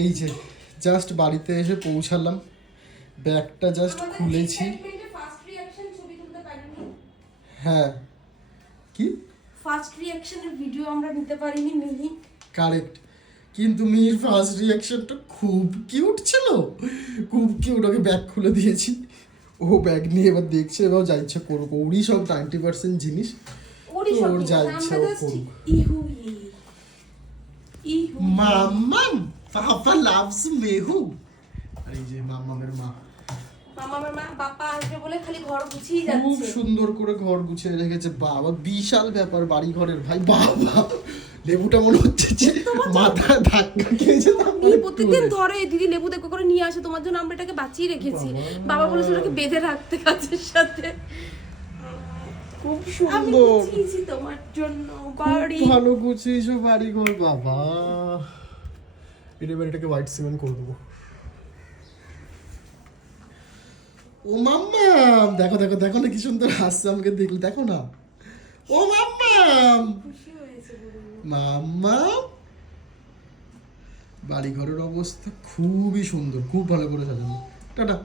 এই যে জাস্ট বাড়িতে এসে পৌঁছালাম, ব্যাগটা জাস্ট খুলেছি। হ্যাঁ কি ফার্স্ট রিঅ্যাকশনের ভিডিও আমরা নিতে পারিনি মিহি। কারেক্ট, কিন্তু মির ফার্স্ট রিয়াকশনটা খুব কিউট ছিল, খুব কিউট। ওকে ব্যাগ খুলে দিয়েছি, ও ব্যাগ নিয়ে এবার দেখছে, এবার যা ইচ্ছা করুক। ওরই সব 90% জিনিস, ওর যা ইচ্ছা ও করুক। মাম্মাম পাপা লাভস মেহু। আর এই যে মাম্মামের মা, মামার মা বাবা আসবে বলে খালি ঘর গুছিয়ে খুব যাচ্ছে। সুন্দর করে ঘর গুছিয়ে রেখেছে। বাবা বিশাল ব্যাপার বাড়ি ঘরের ভাই। বাবা লেবুটা মনে হচ্ছে যে মাথা ধাক্কা খেয়েছে। মিহি প্রত্যেকদিন ধরে দিদি লেবু দেখো করে নিয়ে আসে তোমার জন্য, আমরা এটাকে বাঁচিয়ে রেখেছি। বাবা বলেছে ওটাকে বেঁধে রাখতে কাছের সাথে। খুব আমি সুন্দর, গুছিয়েছি তোমার জন্য বাড়ি। খুব ভালো গুছিয়েছো বাড়ি ঘর। বাবা এবার এটাকে হোয়াইট সিমেন্ট করে দেবো। ও মাম্মা দেখো দেখো দেখো না কি সুন্দর হাসছে আমাকে দেখলে, দেখো না। ও মাম্মা, খুশি হয়েছে মাম্মা বাড়ি ঘরের অবস্থা খুবই সুন্দর, খুব ভালো করে সাজানো। টাটা।